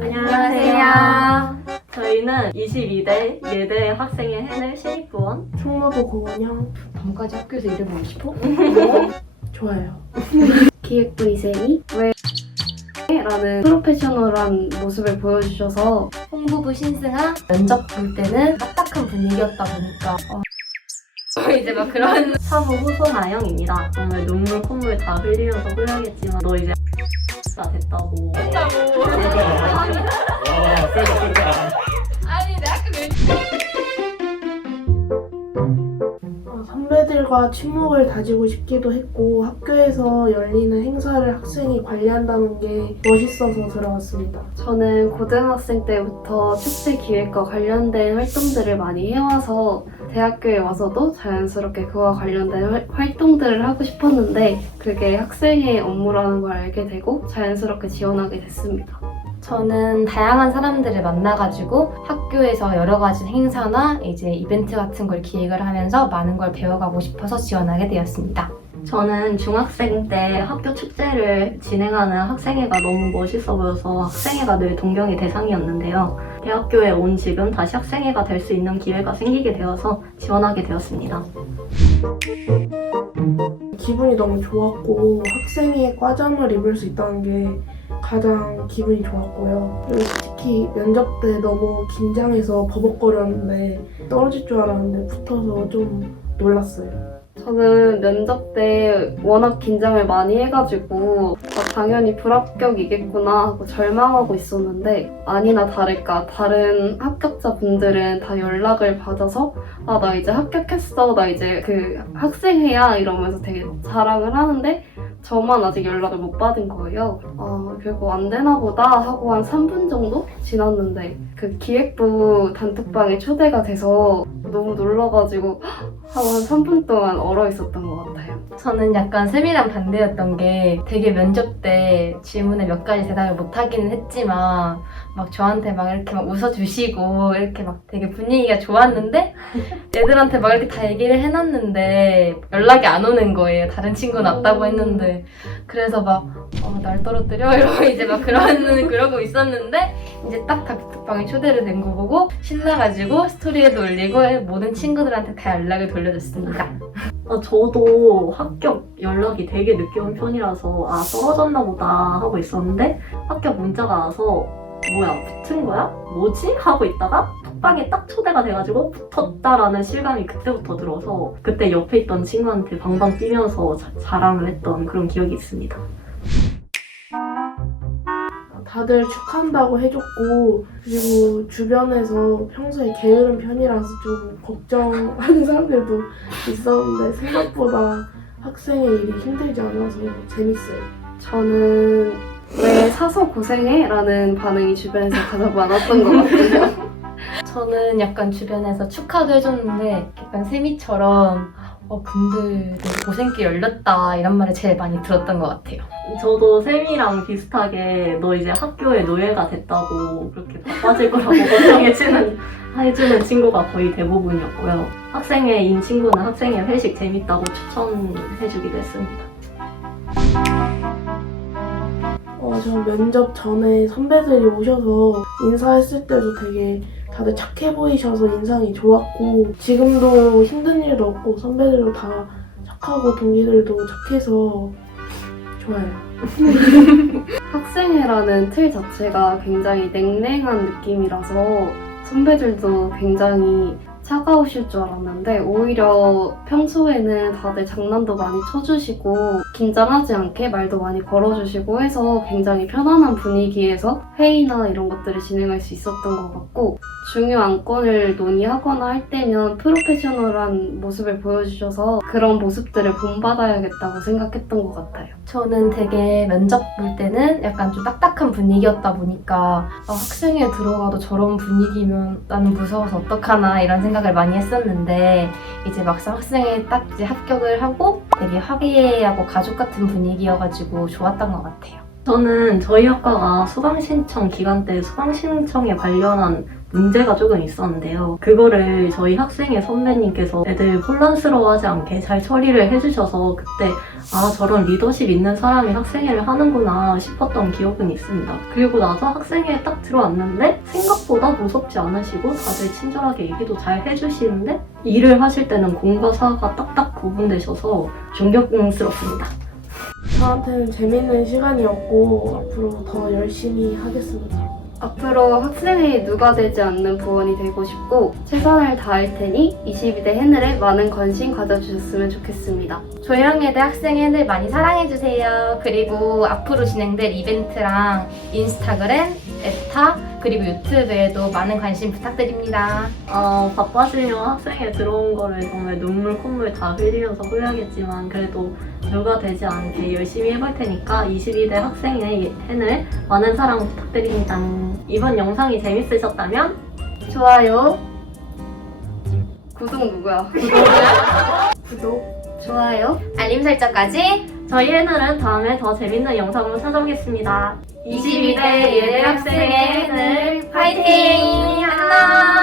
안녕하세요. 저희는 22대 예대 학생의 해낼 신입부원. 총무부 고원형. 밤까지 학교에서 일해보고 싶어? 좋아요. 기획부 이세미. 왜? 라는 프로페셔널한 모습을 보여주셔서 홍보부 신승아. 면접 볼 때는 딱딱한 분위기였다 보니까. 어, 이제 막 그런 사부 후손 아영입니다. 정말 눈물 콧물 다 흘리면서 후회하겠지만 너 이제 다 됐다고. 아니 내 학교 어, 선배들과 친목을 다지고 싶기도 했고 학교에서 열리는 행사를 학생이 관리한다는 게 멋있어서 들어왔습니다. 저는 고등학생 때부터 축제 기획과 관련된 활동들을 많이 해와서 대학교에 와서도 자연스럽게 그와 관련된 활- 활동들을 하고 싶었는데 그게 학생의 업무라는 걸 알게 되고 자연스럽게 지원하게 됐습니다. 저는 다양한 사람들을 만나가지고 학교에서 여러 가지 행사나 이제 이벤트 같은 걸 기획을 하면서 많은 걸 배워가고 싶어서 지원하게 되었습니다. 저는 중학생 때 학교 축제를 진행하는 학생회가 너무 멋있어 보여서 학생회가 늘 동경의 대상이었는데요. 대학교에 온 지금 다시 학생회가 될 수 있는 기회가 생기게 되어서 지원하게 되었습니다. 기분이 너무 좋았고 학생이 과잠을 입을 수 있다는 게 가장 기분이 좋았고요. 그리고 특히 면접 때 너무 긴장해서 버벅거렸는데 떨어질 줄 알았는데 붙어서 좀 놀랐어요. 저는 면접 때 워낙 긴장을 많이 해가지고 아, 당연히 불합격이겠구나 하고 절망하고 있었는데 아니나 다를까 다른 합격자분들은 다 연락을 받아서 아 나 이제 합격했어 나 이제 그 학생회야 이러면서 되게 자랑을 하는데 저만 아직 연락을 못 받은 거예요. 아 결국 안 되나 보다 하고 한 3분 정도 지났는데 그 기획부 단톡방에 초대가 돼서 너무 놀라가지고 한 3분 동안 얼어 있었던 것. 저는 약간 쌤이랑 반대였던 게 되게 면접 때 질문에 몇 가지 대답을 못 하기는 했지만 막 저한테 막 이렇게 막 웃어주시고 이렇게 막 되게 분위기가 좋았는데 애들한테 막 이렇게 다 얘기를 해놨는데 연락이 안 오는 거예요. 다른 친구는 왔다고 했는데 그래서 막 어, 날 떨어뜨려 이러고 이제 막 그러는 그러고 있었는데 이제 딱 단톡방에 초대를 된 거 보고 신나가지고 스토리에도 올리고 모든 친구들한테 다 연락을 돌려줬습니다. 아, 저도 합격 연락이 되게 늦게 온 편이라서 아 떨어졌나 보다 하고 있었는데 합격 문자가 와서 뭐야 붙은 거야? 뭐지? 하고 있다가 톡방에 딱 초대가 돼가지고 붙었다라는 실감이 그때부터 들어서 그때 옆에 있던 친구한테 방방 뛰면서 자- 자랑을 했던 그런 기억이 있습니다. 다들 축하한다고 해줬고 그리고 주변에서 평소에 게으른 편이라서 좀 걱정하는 사람들도 있었는데 생각보다 학생의 일이 힘들지 않아서 재밌어요. 저는 왜 사서 고생해? 라는 반응이 주변에서 가장 많았던 것 같아요. 저는 약간 주변에서 축하도 해줬는데 약간 세미처럼 어 근데 내 고생길 열렸다 이런 말을 제일 많이 들었던 것 같아요. 저도 쌤이랑 비슷하게 너 이제 학교에 노예가 됐다고 그렇게 바빠질 거라고 걱정해주는 해주는 친구가 거의 대부분이었고요. 학생회인 친구는 학생회 회식 재밌다고 추천해주기도 했습니다. 어, 저 면접 전에 선배들이 오셔서 인사했을 때도 되게 다들 착해 보이셔서 인상이 좋았고 지금도 힘든 일도 없고 선배들도 다 착하고 동기들도 착해서 좋아요. 학생회라는 틀 자체가 굉장히 냉랭한 느낌이라서 선배들도 굉장히 차가우실 줄 알았는데 오히려 평소에는 다들 장난도 많이 쳐주시고 긴장하지 않게 말도 많이 걸어주시고 해서 굉장히 편안한 분위기에서 회의나 이런 것들을 진행할 수 있었던 것 같고 중요한 건을 논의하거나 할 때면 프로페셔널한 모습을 보여주셔서 그런 모습들을 본받아야겠다고 생각했던 것 같아요. 저는 되게 면접 볼 때는 약간 좀 딱딱한 분위기였다 보니까 아, 학생회 들어가도 저런 분위기면 나는 무서워서 어떡하나 이런 생각 을 많이 했었는데 이제 막상 학생회 딱 이제 합격을 하고 되게 화기애애하고 가족 같은 분위기여가지고 좋았던 것 같아요. 저는 저희 학과가 수강 신청 기간 때 수강 신청에 관련한 문제가 조금 있었는데요. 그거를 저희 학생의 선배님께서 애들 혼란스러워하지 않게 잘 처리를 해주셔서 그때 아 저런 리더십 있는 사람이 학생회를 하는구나 싶었던 기억은 있습니다. 그리고 나서 학생회에 딱 들어왔는데 생각보다 무섭지 않으시고 다들 친절하게 얘기도 잘 해주시는데 일을 하실 때는 공과 사가 딱딱 구분되셔서 존경스럽습니다. 저한테는 재밌는 시간이었고 앞으로 더 열심히 하겠습니다. 앞으로 학생회의 누가 되지 않는 부원이 되고 싶고 최선을 다할 테니 22대 해늘에 많은 관심 가져주셨으면 좋겠습니다. 조영예대 학생회들 많이 사랑해주세요. 그리고 앞으로 진행될 이벤트랑 인스타그램, 에타, 그리고 유튜브에도 많은 관심 부탁드립니다. 어, 바빠지면 학생회 들어온 거를 정말 눈물 콧물 다 흘리면서 후회하겠지만 그래도 누가 되지 않게 열심히 해볼 테니까 22대 학생회 해늘 많은 사랑 부탁드립니다. 이번 영상이 재밌으셨다면 좋아요. 구독 누구야? 구독 좋아요. 알림 설정까지 저희 해늘은 다음에 더 재밌는 영상으로 찾아오겠습니다. 22대 예대학생의 늘 파이팅! 안녕!